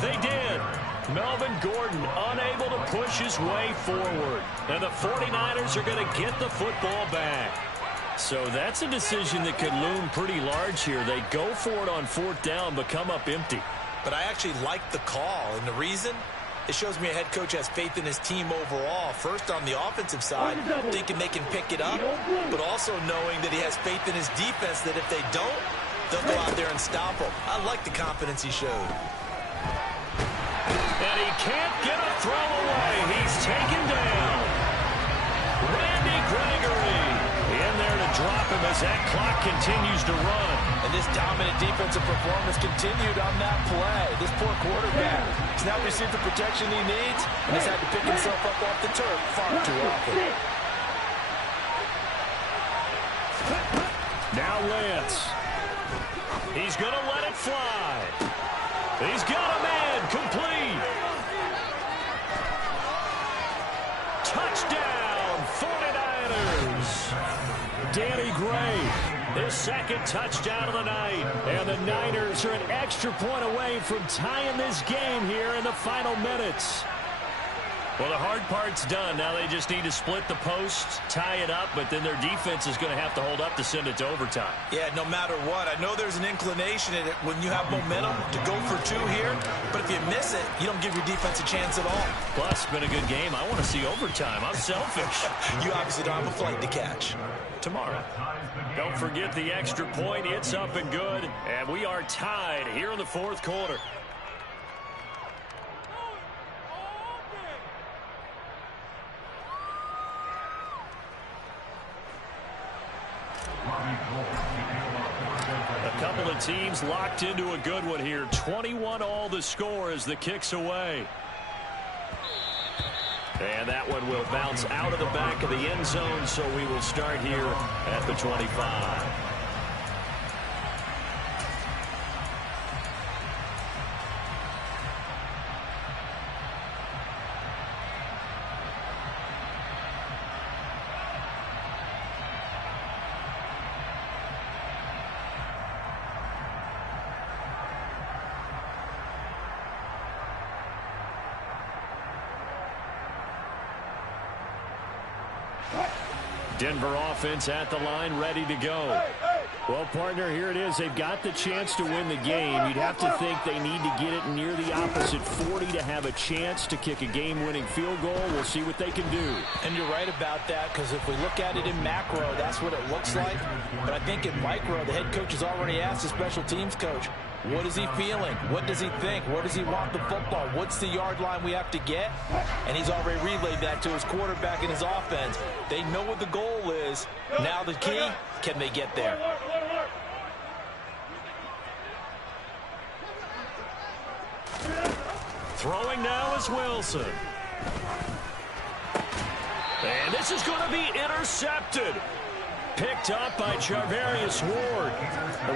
They did. Melvin Gordon unable to push his way forward. And the 49ers are going to get the football back. So that's a decision that could loom pretty large here. They go for it on 4th down, but come up empty. But I actually like the call, and the reason? It shows me a head coach has faith in his team overall. First on the offensive side, thinking they can pick it up, but also knowing that he has faith in his defense that if they don't, they'll go out there and stop him. I like the confidence he showed. And he can't get a throw away. He's taken down. Randy Gregory in there to drop him as that clock continues to run. And this dominant defensive performance continued on that play. This poor quarterback has not received the protection he needs and has had to pick himself up off the turf far too often. Now Lance. He's going to let it fly. He's got a man complete. Touchdown, 49ers. Danny Gray, his second touchdown of the night. And the Niners are an extra point away from tying this game here in the final minutes. Well, the hard part's done. Now they just need to split the posts, tie it up, but then their defense is going to have to hold up to send it to overtime. Yeah, no matter what. I know there's an inclination in it when you have momentum to go for 2 here, but if you miss it, you don't give your defense a chance at all. Plus, it's been a good game. I want to see overtime. I'm selfish. You obviously don't have a flight to catch. Tomorrow. Don't forget the extra point. It's up and good, and we are tied here in the 4th quarter. A couple of teams locked into a good one here. 21-all the score as the kick's away. And that one will bounce out of the back of the end zone, so we will start here at the 25. Denver offense at the line, ready to go. Well, partner, here it is. They've got the chance to win the game. You'd have to think they need to get it near the opposite 40 to have a chance to kick a game-winning field goal. We'll see what they can do. And you're right about that, because if we look at it in macro, that's what it looks like. But I think in micro, the head coach has already asked the special teams coach, what is he feeling? What does he think? Where does he want the football? What's the yard line we have to get? And he's already relayed that to his quarterback and his offense. They know what the goal is. Now the key, can they get there? Throwing now is Wilson. And this is going to be intercepted. Picked up by Charvarius Ward.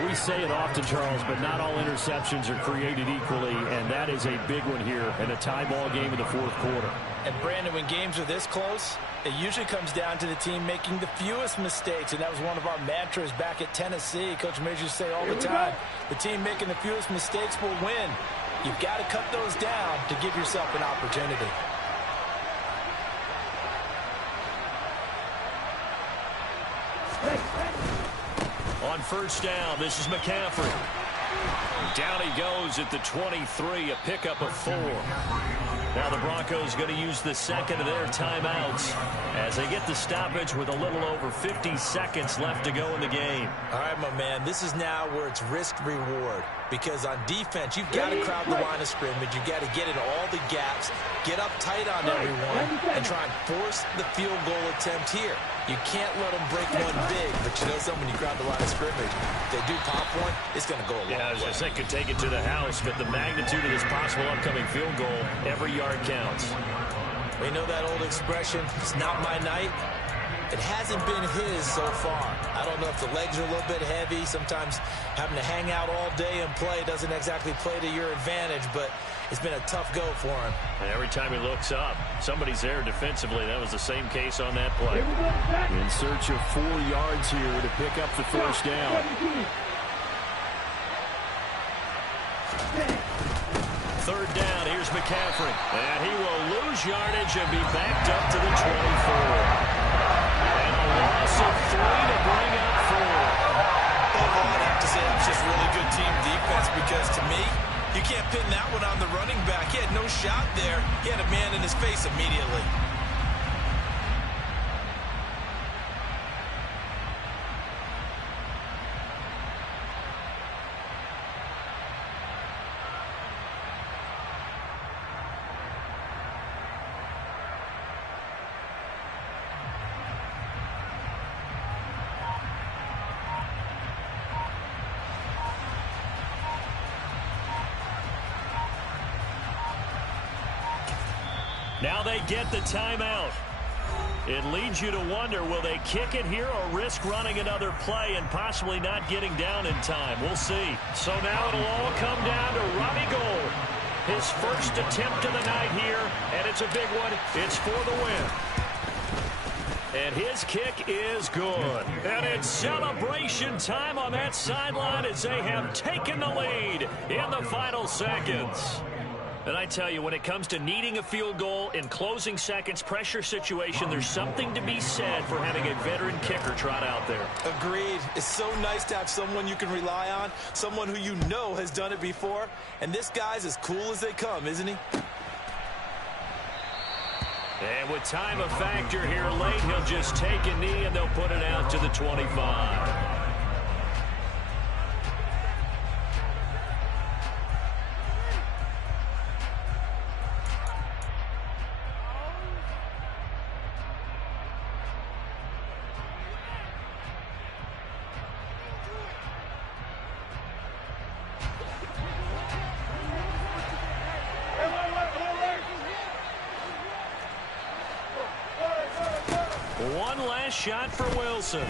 We say it often, Charles, but not all interceptions are created equally, and that is a big one here in a tie ball game in the 4th quarter. And Brandon, when games are this close, it usually comes down to the team making the fewest mistakes, and that was one of our mantras back at Tennessee. Coach Major used to say all the time, the team making the fewest mistakes will win. You've got to cut those down to give yourself an opportunity. On 1st down, this is McCaffrey. Down he goes at the 23, a pickup of 4. Now the Broncos going to use the second of their timeouts as they get the stoppage with a little over 50 seconds left to go in the game. All right, my man, this is now where it's risk-reward. Because on defense, you've got to crowd the line of scrimmage. You've got to get in all the gaps, get up tight on everyone, and try and force the field goal attempt here. You can't let them break one big, but you know something, when you crowd the line of scrimmage, if they do pop one, it's going to go a long way. Yeah, I was just saying, could take it to the house, but the magnitude of this possible upcoming field goal, every yard counts. We know that old expression, it's not my night. It hasn't been his so far. I don't know if the legs are a little bit heavy. Sometimes having to hang out all day and play doesn't exactly play to your advantage, but it's been a tough go for him. And every time he looks up, somebody's there defensively. That was the same case on that play. In search of 4 yards here to pick up the 1st down. McCaffrey. And he will lose yardage and be backed up to the 24. And a loss of 3 to bring up 4. Overall, I'd have to say that's just really good team defense because, to me, you can't pin that one on the running back. He had no shot there. He had a man in his face immediately. Now they get the timeout. It leads you to wonder, will they kick it here or risk running another play and possibly not getting down in time? We'll see. So now it'll all come down to Robbie Gould. His first attempt of the night here, and it's a big one. It's for the win. And his kick is good. And it's celebration time on that sideline as they have taken the lead in the final seconds. And I tell you, when it comes to needing a field goal in closing seconds, pressure situation, there's something to be said for having a veteran kicker trot out there. Agreed. It's so nice to have someone you can rely on, someone who you know has done it before. And this guy's as cool as they come, isn't he? And with time a factor here late, he'll just take a knee and they'll put it out to the 25. One last shot for Wilson.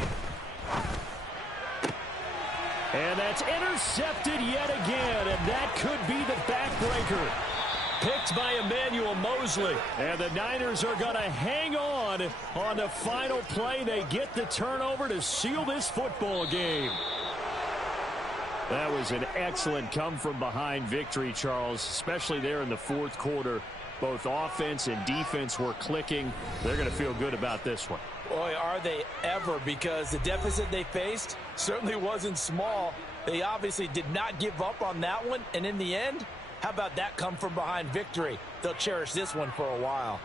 And that's intercepted yet again, and that could be the backbreaker. Picked by Emmanuel Mosley. And the Niners are going to hang on the final play. They get the turnover to seal this football game. That was an excellent come-from-behind victory, Charles, especially there in the fourth quarter. Both offense and defense were clicking. They're going to feel good about this one. Boy, are they ever, because the deficit they faced certainly wasn't small. They obviously did not give up on that one, and in the end, how about that come-from-behind victory? They'll cherish this one for a while.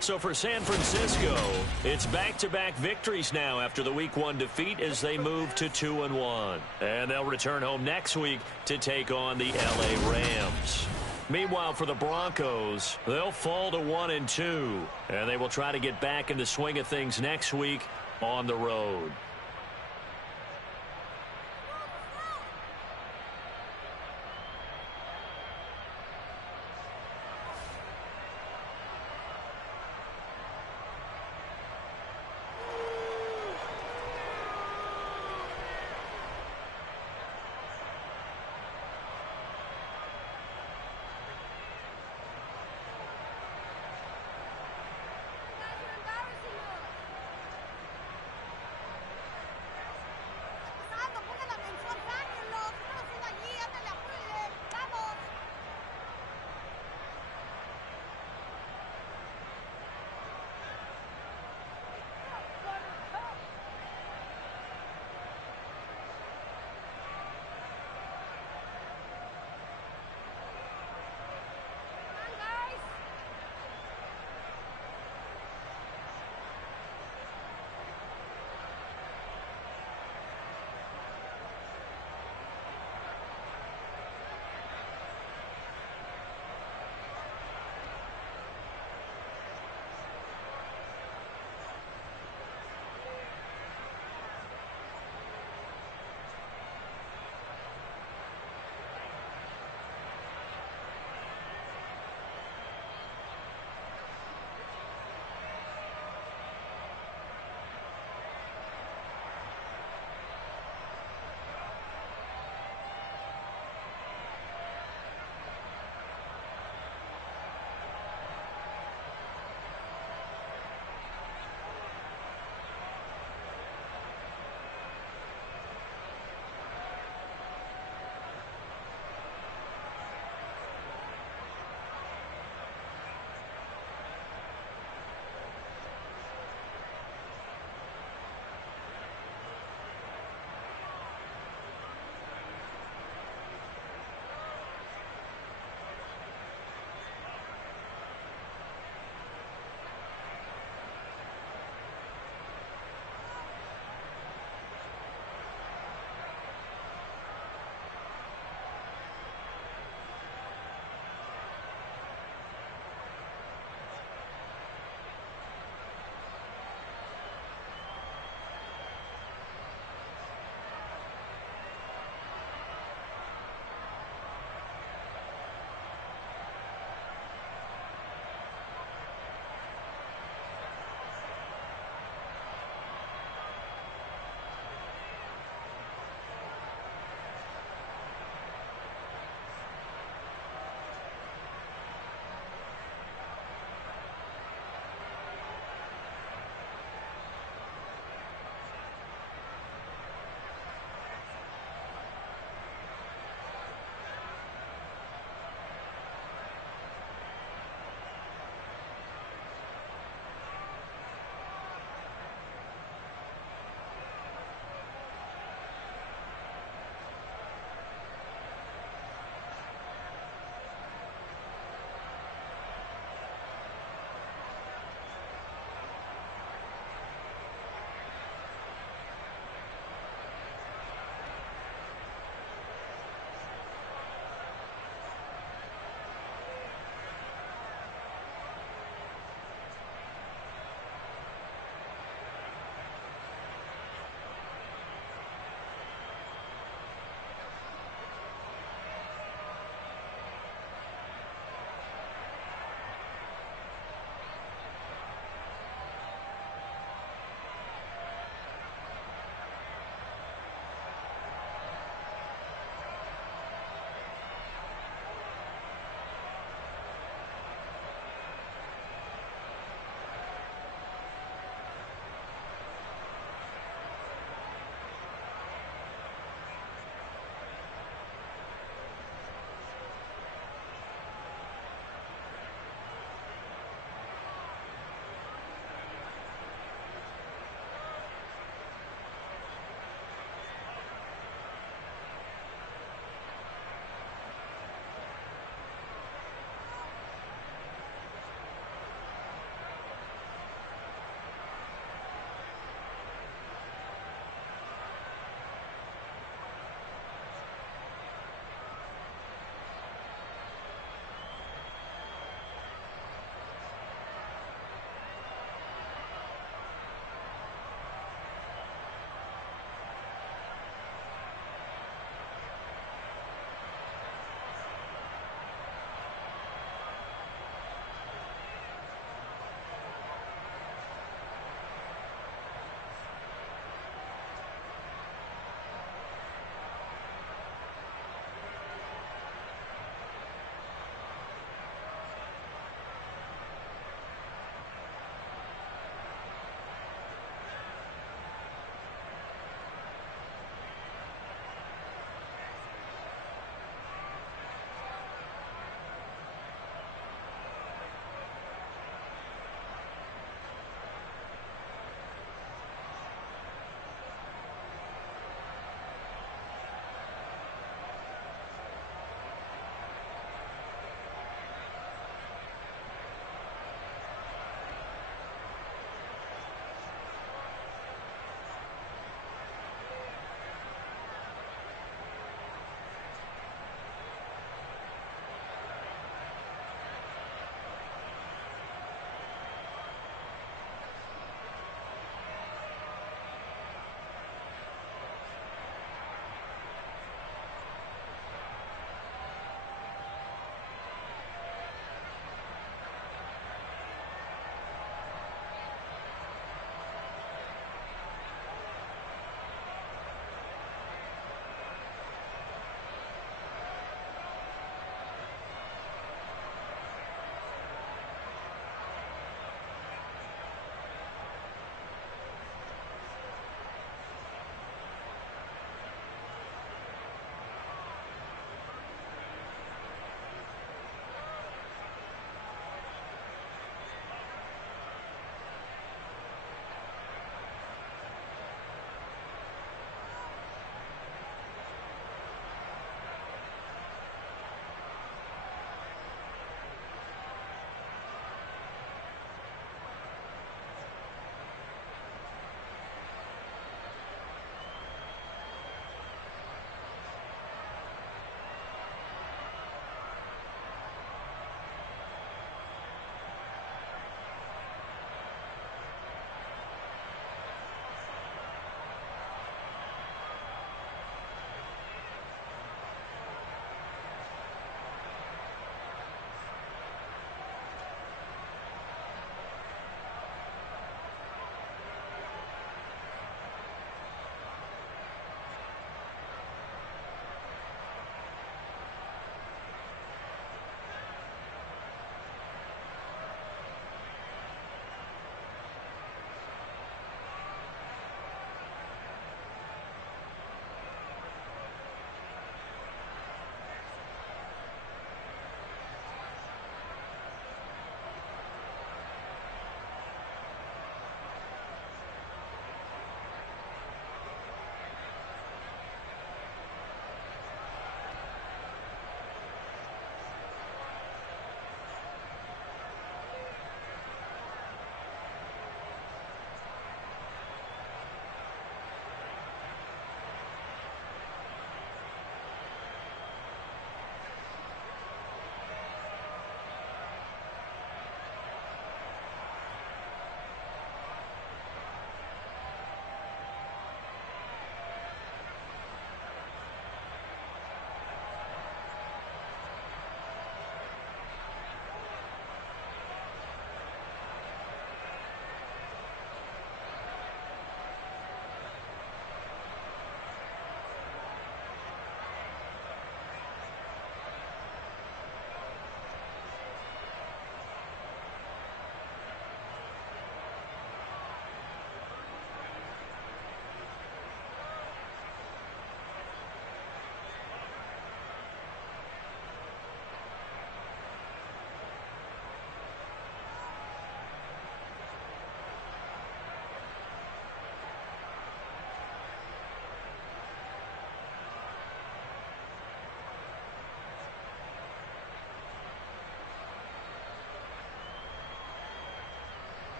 So for San Francisco, it's back-to-back victories now after the Week 1 defeat as they move to 2-1. And they'll return home next week to take on the L.A. Rams. Meanwhile, for the Broncos, they'll fall to 1-2, and they will try to get back in the swing of things next week on the road.